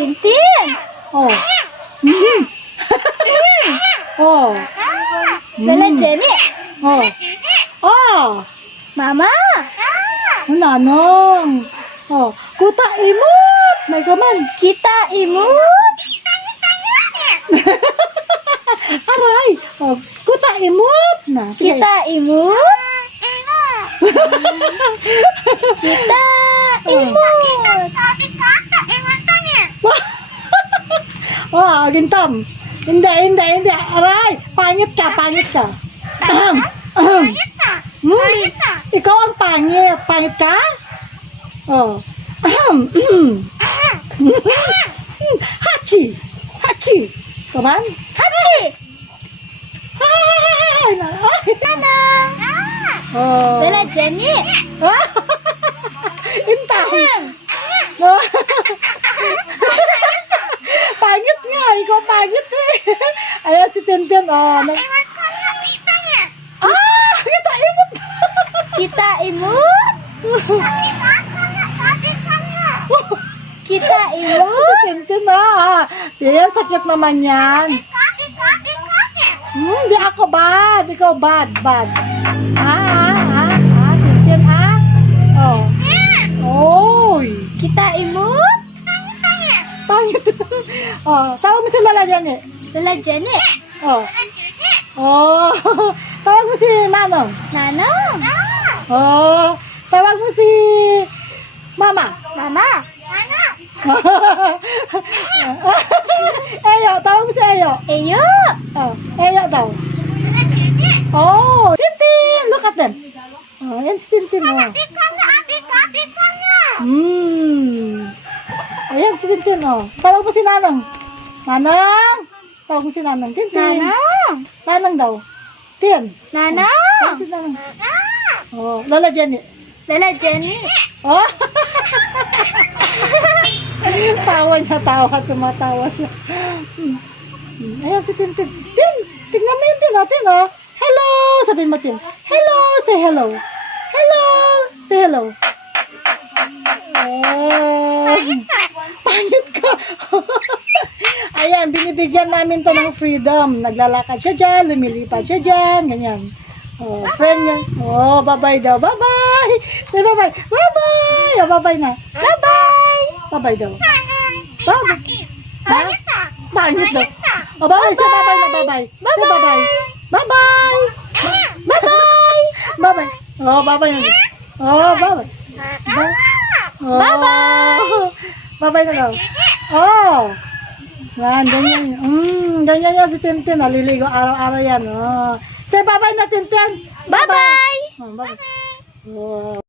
Tintin. Oh. Mhm. Oh. Lola Jenny. Oh. Oh. Mama. Nanong. Oh. Kuta imut. May kaman. Kita imut. Aray. Oh. Kuta imut. Na, sige. Kita imut. Kita imut. Oh, gintam. Hindi. Aray. Pangit ka. Ahem. Ikaw ang pangit. Pangit ka? Oh. Hachi. Come on. Hachi. Hi. Nanang. Oh. Lola Jenny. Intang. No. Pangit nga. Ikaw pangit eh. Ayan si Tintin. Oh. Kita imut. Kita imut. Kita imut. Si Tintin Yan, sakit naman yan. Di ako bad. Ikaw bad. Tintin Oh. Oy. Kita imut. Pangit. Oh, tawag mo si Lola Jenny. Lola Jenny. Oh. Tawag mo si Nanong. Nanang. Oh. Tawag mo si Mama. Mama. Eyo, tawag mo si Eyo. Eyo. Oh, Eyo daw. Oh, Tintin. Look at them. Oh, yan si Tintin. Ayan si Tintin. Tawag mo si Nanong. Tawag mo si Nanong. Tintin. Nanang. Nanong daw. Tin. Nanang. Tawag si Nanong. Oh, Lola Jenny. Lola Jenny. Oh. Tumatawa siya. Ayan si Tintin. Tin, tignan mo yung Tin natin, Hello, sabihin mo Tin. Hello, say hello. Hello, say hello. Oh, pangit ka. Ayan, binibigyan namin to ng freedom. Naglalakad siya dyan, lumilipad siya dyan, ganyan. Oh, friend niya. Oh, bye-bye daw. Bye-bye. Say bye-bye. Bye-bye. Oh, bye-bye na. Bye-bye. Bye-bye daw. Bye-bye. Pangit daw. Oh, bye-bye. Say bye-bye na. Bye-bye. Say bye-bye. Bye-bye. Bye-bye. Bye-bye. Oh, bye-bye na. Oh, bye-bye. Oh. Bye-bye na daw. Oh. Yan, ganyan. Ganyan yan si Tintin. Naliligo araw-araw yan. Oh. Say bye-bye na, Tintin. Bye-bye. Oh, bye-bye. Oh.